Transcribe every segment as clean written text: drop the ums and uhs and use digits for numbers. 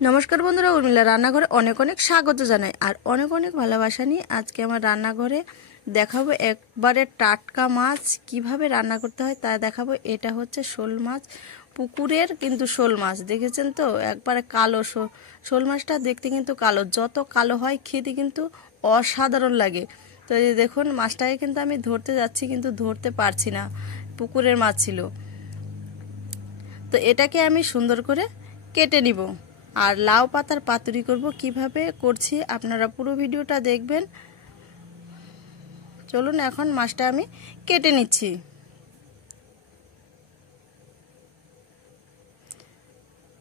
নমস্কার বন্ধুরা, উর্মিলা রান্নাঘরে অনেক অনেক স্বাগত জানাই আর অনেক অনেক ভালোবাসা নিয়ে আজকে আমার রান্নাঘরে দেখাবো একবারে টাটকা মাছ কিভাবে রান্না করতে হয় তা দেখাবো। এটা হচ্ছে শোল মাছ, পুকুরের কিন্তু শোল মাছ, দেখেছেন তো? একবারে কালো শোল মাছটা দেখতে কিন্তু কালো, যত কালো হয় খেতে কিন্তু অসাধারণ লাগে। তো এই দেখুন মাছটাকে কিন্তু আমি ধরতে যাচ্ছি কিন্তু ধরতে পারছি না, পুকুরের মাছ ছিল। তো এটাকে আমি সুন্দর করে কেটে নিব আর লাউ পাতার পাতুরি করব। কিভাবে করছি আপনারা পুরো ভিডিওটা দেখবেন। চলুন এখন মাছটা আমি কেটে নিচ্ছি।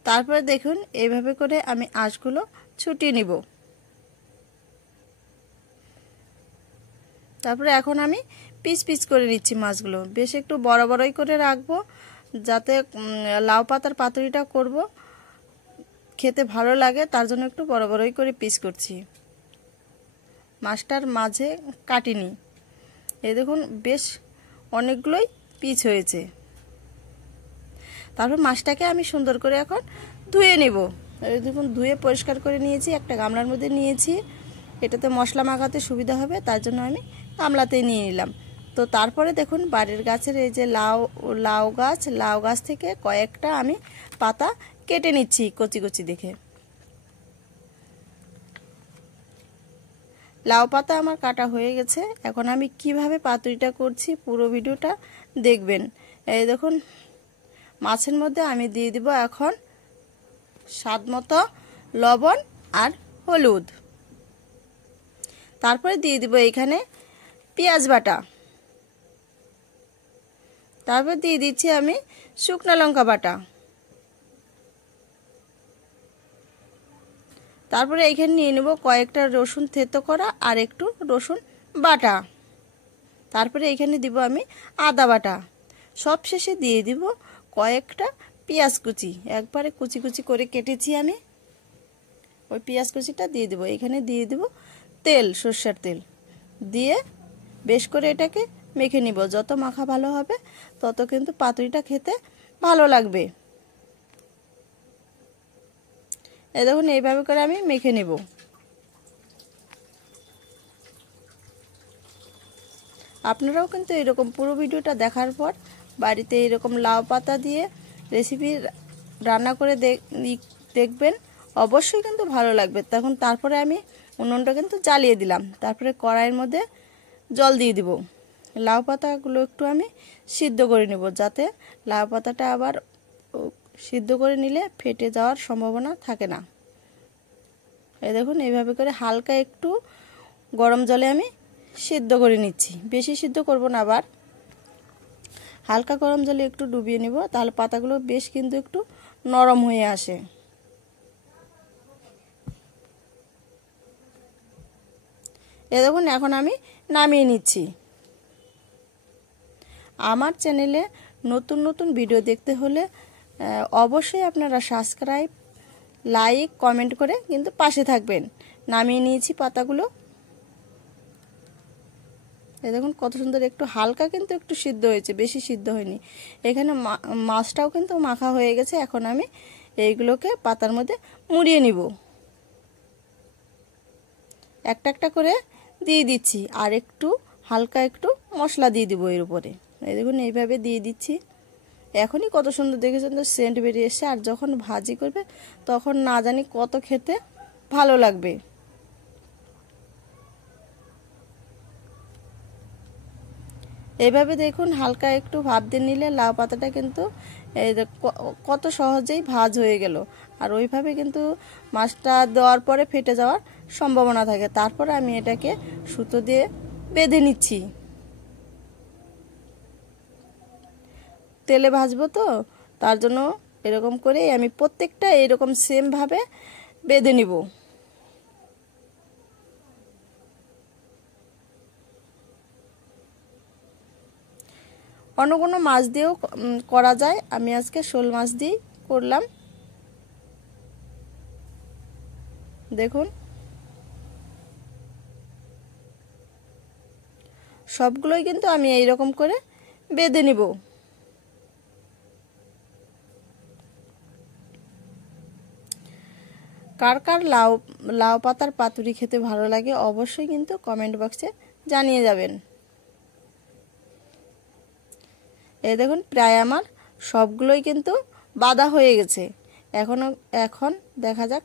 তারপরে দেখুন এইভাবে করে আমি আঁশগুলো ছুটিয়ে নিব। তারপরে এখন আমি পিস পিস করে নিচ্ছি মাছগুলো, বেশ একটু বড় বড়ই করে রাখবো যাতে লাউ পাতার পাতুরিটা করব খেতে ভালো লাগে, তার জন্য একটু বড় বড়ই করে পিস করছি। মাছটার মাঝে কাটিনি, এই দেখুন বেশ অনেকগুলোই পিস হয়েছে। তারপর মাছটাকে আমি সুন্দর করে এখন ধুয়ে নেব। এই দেখুন ধুয়ে পরিষ্কার করে নিয়েছি, একটা গামলার মধ্যে নিয়েছি। এটাতে মশলা মাখাতে সুবিধা হবে তার জন্য আমি গামলাতেই নিয়ে নিলাম। তো তারপরে দেখুন বাড়ির গাছের এই যে লাউ গাছ থেকে কয়েকটা আমি পাতা কেটে নিচ্ছি কচি কচি দেখে। লাউ পাতা আমার কাটা হয়ে গেছে। এখন আমি কিভাবে পাতুরিটা করছি পুরো ভিডিওটা দেখবেন। এই দেখুন মাছের মধ্যে আমি দিয়ে দিব এখন স্বাদ মতো লবণ আর হলুদ। তারপরে দিয়ে দিব এখানে পেঁয়াজ বাটা। তারপর দিয়ে দিচ্ছি আমি শুকনো লঙ্কা বাটা। তারপরে এইখানে নিয়ে নেব কয়েকটা রসুন থেতো করা আর একটু রসুন বাটা। তারপরে এইখানে দিব আমি আদা বাটা। সব শেষে দিয়ে দিব কয়েকটা পেঁয়াজ কুচি, একবারে কুচি কুচি করে কেটেছি আমি, ওই পেঁয়াজ কুচিটা দিয়ে দেবো। এখানে দিয়ে দেব তেল, সরষের তেল দিয়ে বেশ করে এটাকে মেখে নিব। যত মাখা ভালো হবে তত কিন্তু পাতুরিটা খেতে ভালো লাগবে। এই দেখুন এইভাবে করে আমি মেখে নেব। আপনারাও কিন্তু এরকম পুরো ভিডিওটা দেখার পর বাড়িতে এরকম লাউ পাতা দিয়ে রেসিপি রান্না করে দেখবেন, অবশ্যই কিন্তু ভালো লাগবে। তখন তারপরে আমি উনুনটা কিন্তু জ্বালিয়ে দিলাম। তারপরে কড়াইয়ের মধ্যে জল দিয়ে দিব। লাউ পাতাগুলো একটু আমি সিদ্ধ করে নেব, যাতে লাউ পাতাটা আবার সিদ্ধ করে নিলে ফেটে যাওয়ার সম্ভাবনা থাকে না। এই দেখুন এইভাবে করে হালকা একটু গরম জলে আমি সিদ্ধ করে নিচ্ছি, বেশি সিদ্ধ করব না, আবার হালকা গরম জলে একটু ডুবিয়ে নিব, তাহলে পাতাগুলো বেশ কিন্তু একটু নরম হয়ে আসে। এই দেখুন এখন আমি নামিয়ে নিচ্ছি। আমার চ্যানেলে নতুন নতুন ভিডিও দেখতে হলে অবশ্যই আপনারা সাবস্ক্রাইব, লাইক, কমেন্ট করে কিন্তু পাশে থাকবেন। নামিয়ে নিয়েছি পাতাগুলো। এই দেখুন কত সুন্দর, একটু হালকা কিন্তু একটু সিদ্ধ হয়েছে, বেশি সিদ্ধ হয়নি। এখানে মাছটাও কিন্তু মাখা হয়ে গেছে। এখন আমি এইগুলোকে পাতার মধ্যে মুড়িয়ে নিব, একটা একটা করে দিয়ে দিচ্ছি আর একটু হালকা একটু মশলা দিয়ে দিব এর উপরে। এই দেখুন এইভাবে দিয়ে দিচ্ছি। এখনই কত সুন্দর দেখেছেন তো সেন্ট বেরিয়ে এসছে, আর যখন ভাজি করবে তখন না জানি কত খেতে ভালো লাগবে। এইভাবে দেখুন হালকা একটু ভাপ দিয়ে নিলে লাউ পাতাটা কিন্তু এই কত সহজেই ভাজ হয়ে গেল। আর ওইভাবে কিন্তু মাছটা দেওয়ার পরে ফেটে যাওয়ার সম্ভাবনা থাকে। তারপরে আমি এটাকে সুতো দিয়ে বেঁধে নিচ্ছি। তেলে ভাজবো তো তার জন্য এরকম করে আমি প্রত্যেকটা এরকম সেম ভাবে বেঁধে নিব। অন্য কোনো মাছ দিয়েও করা যায়, আমি আজকে শোল মাছ দিয়েই করলাম। দেখুন সবগুলোই কিন্তু আমি এইরকম করে বেঁধে নিব। কার কার লাউ লাউ পাতার পাতুরি খেতে ভালো লাগে অবশ্যই কিন্তু কমেন্ট বক্সে জানিয়ে যাবেন। এই দেখুন প্রায় আমার সবগুলোই কিন্তু বাঁধা হয়ে গেছে। এখন দেখা যাক,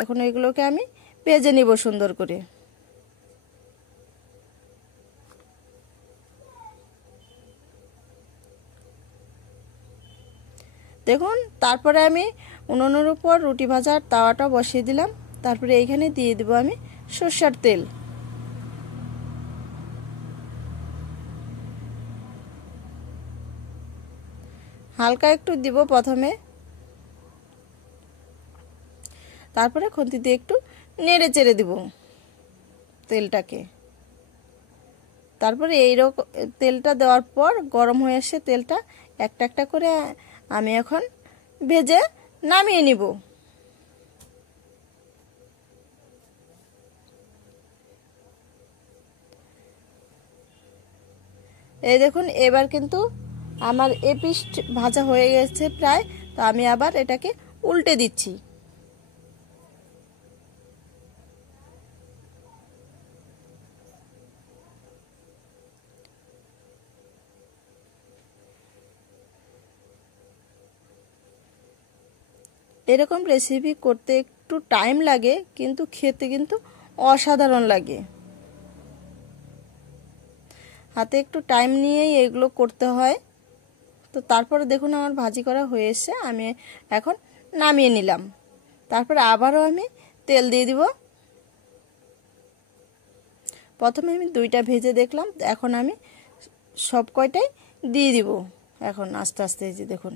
এখন এগুলোকে আমি ভেজে নিব সুন্দর করে। দেখুন তারপরে আমি উনুনের উপর রুটি ভাজার তাওয়াটা বসিয়ে দিলাম। তারপরে এইখানে দিয়ে দেব আমি সরষের তেল। হালকা একটু দিব প্রথমে, তারপরে খুন্তি দিয়ে একটু নেড়ে চেড়ে দিব তেলটাকে। তারপরে এইরকম তেলটা দেওয়ার পর গরম হয়ে আসে তেলটা, একটা একটা করে আমি এখন ভেজে নামিয়ে নিব। এই দেখুন এবার কিন্তু আমার এ পিস ভাজা হয়ে গেছে প্রায়, তো আমি আবার এটাকে উল্টে দিচ্ছি। এরকম রেসিপি করতে একটু টাইম লাগে, কিন্তু খেতে কিন্তু অসাধারণ লাগে। হাতে একটু টাইম নিয়েই এগুলো করতে হয়। তো তারপরে দেখুন আমার ভাজি করা হয়ে এসে আমি এখন নামিয়ে নিলাম। তারপরে আবারও আমি তেল দিয়ে দিব। প্রথমে আমি দুইটা ভেজে দেখলাম, এখন আমি সব কয়টাই দিয়ে দিব এখন আস্তে আস্তে। এই যে দেখুন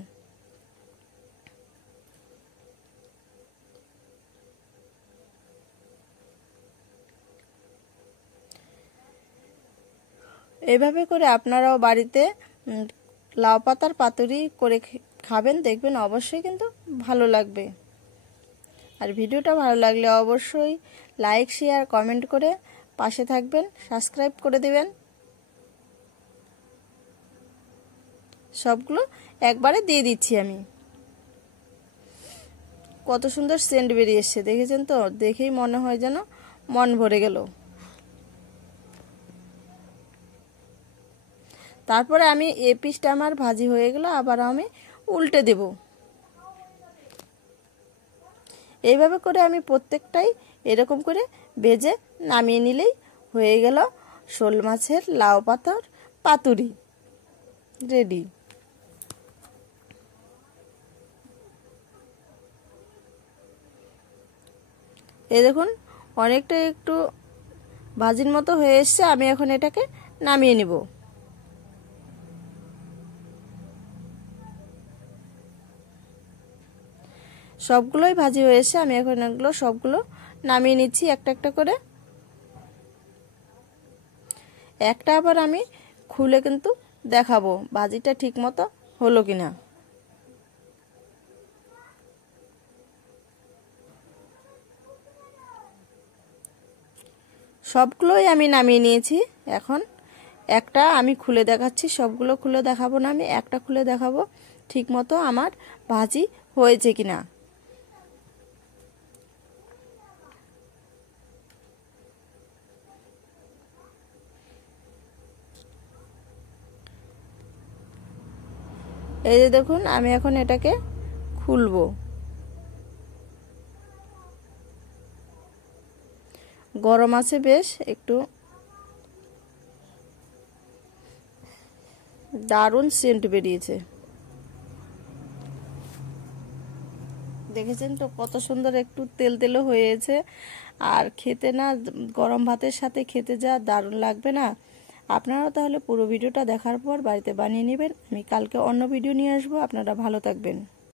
এইভাবে করে আপনারাও বাড়িতে লাউ পাতার পাতুরি করে খাবেন, দেখবেন অবশ্যই কিন্তু ভালো লাগবে। আর ভিডিওটা ভালো লাগলে অবশ্যই লাইক শেয়ার কমেন্ট করে পাশে থাকবেন, সাবস্ক্রাইব করে দিবেন। সবগুলো একবারে দিয়ে দিচ্ছি আমি। কত সুন্দর সেন্ট বেরিয়ে এসছে দেখেছেন তো, দেখেই মনে হয় যেন মন ভরে গেল। তারপরে আমি এই পিসটা আমার ভাজি হয়ে গেল, আবার আমি উল্টে দেব। এইভাবে করে আমি প্রত্যেকটাই এরকম করে ভেজে নামিয়ে নিলেই হয়ে গেল শোল মাছের লাউ পাতার পাতুরি রেডি। এই দেখুন অনেকটা একটু ভাজির মতো হয়ে এসছে, আমি এখন এটাকে নামিয়ে নিব। সবগুলোই ভাজি হয়েছে, আমি এখন এগুলো সবগুলো নামিয়ে নিচ্ছি একটা একটা করে। একটা আবার আমি খুলে কিন্তু দেখাবো ভাজিটা ঠিক মতো হলো কিনা। সবগুলোই আমি নামিয়ে নিয়েছি। এখন একটা আমি খুলে দেখাচ্ছি, সবগুলো খুলে দেখাবো না, আমি একটা খুলে দেখাবো ঠিক মতো আমার ভাজি হয়েছে কিনা। এই যে দেখুন আমি এখন এটাকে খুলবো। গরম আছে বেশ, একটু দারুণ সেন্ট বেরিয়েছে। দেখেছেন তো কত সুন্দর একটু তেল তেলও হয়েছে, আর খেতে না গরম ভাতের সাথে খেতে যা দারুণ লাগবে না। আপনারাও তাহলে পুরো ভিডিওটা দেখার পর বাড়িতে বানিয়ে নেবেন। আমি কালকে অন্য ভিডিও নিয়ে আসবো। আপনারা ভালো থাকবেন।